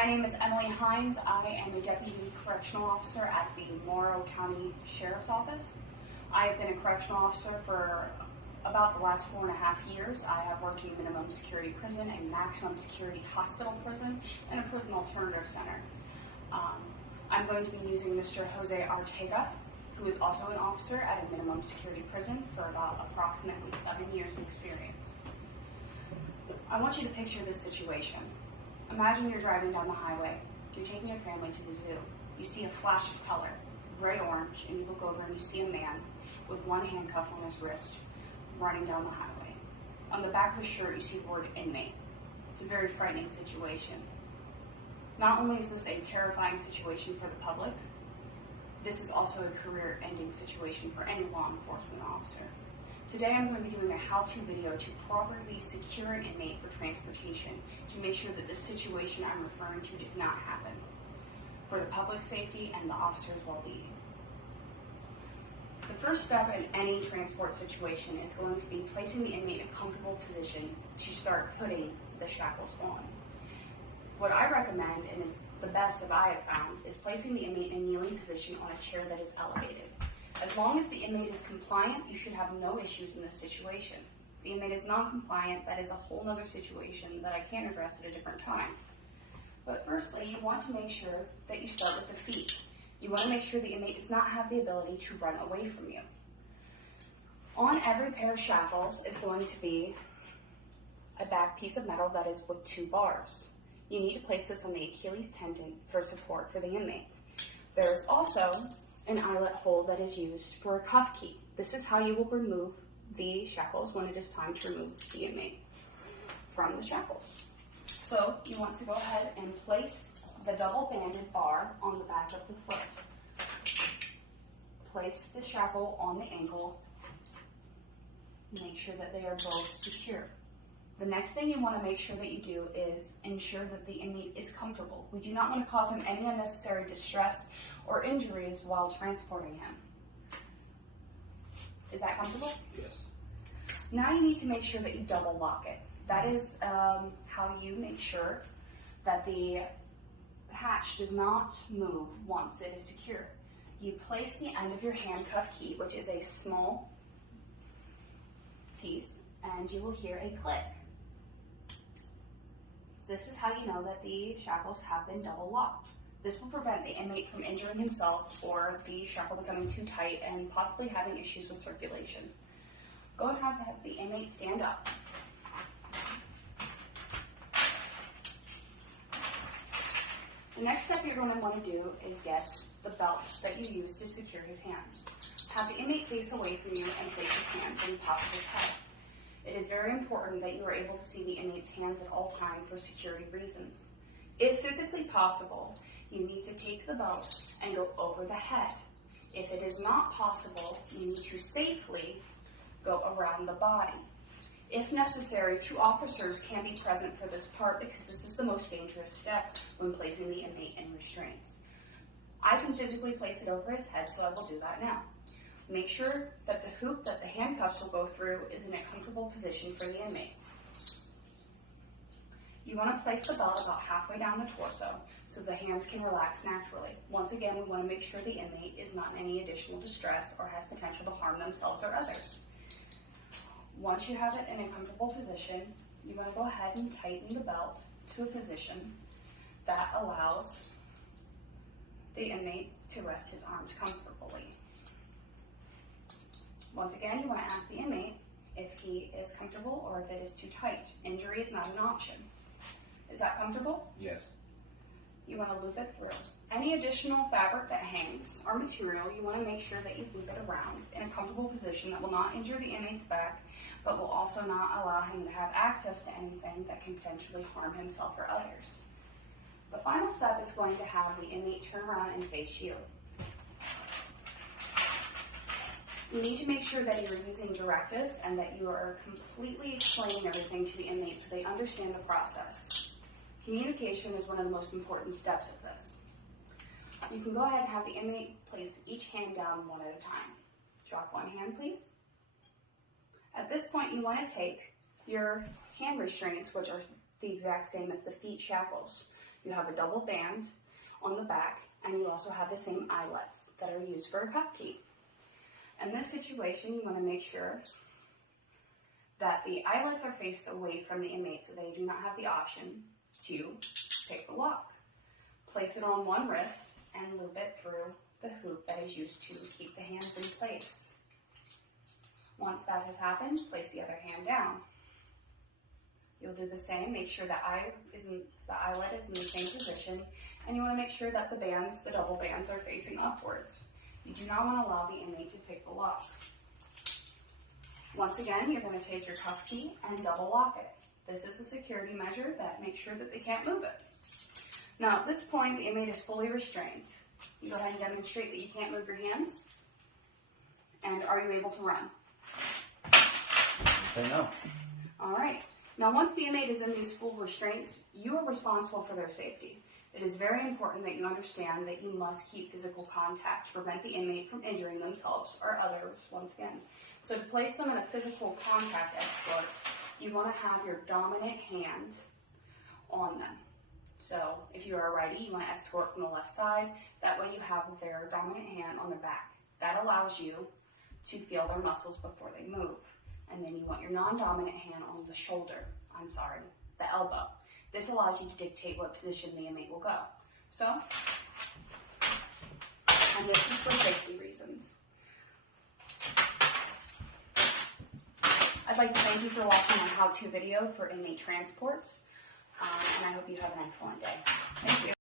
my name is Emily Hines. I am a Deputy Correctional Officer at the Morrow County Sheriff's Office. I have been a correctional officer for about the last 4.5 years. I have worked in a minimum security prison, a maximum security hospital prison, and a prison alternative center. I'm going to be using Mr. Jose Arteaga, who is also an officer at a minimum security prison for about approximately 7 years of experience. I want you to picture this situation. Imagine you're driving down the highway. You're taking your family to the zoo. You see a flash of color, bright-orange, and you look over and you see a man with one handcuff on his wrist running down the highway. On the back of his shirt, you see the word inmate. It's a very frightening situation. Not only is this a terrifying situation for the public, this is also a career-ending situation for any law enforcement officer. Today I'm going to be doing a how-to video to properly secure an inmate for transportation to make sure that this situation I'm referring to does not happen for the public safety and the officer's well-being. The first step in any transport situation is going to be placing the inmate in a comfortable position to start putting the shackles on. What I recommend, and is the best that I have found, is placing the inmate in a kneeling position on a chair that is elevated. As long as the inmate is compliant, you should have no issues in this situation. If the inmate is non-compliant, that is a whole other situation that I can address at a different time. But firstly, you want to make sure that you start with the feet. You want to make sure the inmate does not have the ability to run away from you. On every pair of shackles is going to be a back piece of metal that is with 2 bars. You need to place this on the Achilles tendon for support for the inmate. There is also an eyelet hole that is used for a cuff key. This is how you will remove the shackles when it is time to remove the inmate from the shackles. So you want to go ahead and place the double-banded bar on the back of the foot. Place the shackle on the ankle. Make sure that they are both secure. The next thing you want to make sure that you do is ensure that the inmate is comfortable. We do not want to cause him any unnecessary distress or injuries while transporting him. Is that comfortable? Yes. Now you need to make sure that you double lock it. That is how you make sure that the hatch does not move once it is secure. You place the end of your handcuff key, which is a small piece, and you will hear a click. This is how you know that the shackles have been double locked. This will prevent the inmate from injuring himself or the shackle becoming too tight and possibly having issues with circulation. Go ahead and have the inmate stand up. The next step you're going to want to do is get the belt that you use to secure his hands. Have the inmate face away from you and place his hands on the top of his head. It is very important that you are able to see the inmate's hands at all times for security reasons. If physically possible, you need to take the belt and go over the head. If it is not possible, you need to safely go around the body. If necessary, 2 officers can be present for this part because this is the most dangerous step when placing the inmate in restraints. I can physically place it over his head, so I will do that now. Make sure that the hoop that the handcuffs will go through is in a comfortable position for the inmate. You want to place the belt about halfway down the torso so the hands can relax naturally. Once again, we want to make sure the inmate is not in any additional distress or has potential to harm themselves or others. Once you have it in a comfortable position, you want to go ahead and tighten the belt to a position that allows the inmate to rest his arms comfortably. Once again, you want to ask the inmate if he is comfortable or if it is too tight. Injury is not an option. Is that comfortable? Yes. You want to loop it through. Any additional fabric that hangs or material, you want to make sure that you loop it around in a comfortable position that will not injure the inmate's back, but will also not allow him to have access to anything that can potentially harm himself or others. The final step is going to have the inmate turn around and face you. You need to make sure that you're using directives and that you are completely explaining everything to the inmates so they understand the process. Communication is one of the most important steps of this. You can go ahead and have the inmate place each hand down one at a time. Drop one hand, please. At this point, you want to take your hand restraints, which are the exact same as the feet shackles. You have a double band on the back, and you also have the same eyelets that are used for a cuff key. In this situation, you want to make sure that the eyelets are faced away from the inmate so they do not have the option to pick the lock. Place it on one wrist and loop it through the hoop that is used to keep the hands in place. Once that has happened, place the other hand down. You'll do the same, make sure the eyelet is in the same position, and you want to make sure that the double bands are facing upwards. You do not want to allow the inmate to pick the lock. Once again, you're going to take your cuff key and double lock it. This is a security measure that makes sure that they can't move it. Now at this point, the inmate is fully restrained. You go ahead and demonstrate that you can't move your hands. And are you able to run? Say no. All right. Now once the inmate is in these full restraints, you are responsible for their safety. It is very important that you understand that you must keep physical contact to prevent the inmate from injuring themselves or others once again. So to place them in a physical contact escort, you want to have your dominant hand on them. So if you are a righty, you want to escort from the left side. That way you have their dominant hand on their back. That allows you to feel their muscles before they move. And then you want your non-dominant hand on the shoulder, the elbow. This allows you to dictate what position the inmate will go. So, and this is for safety reasons. I'd like to thank you for watching my how-to video for inmate transports, and I hope you have an excellent day. Thank you.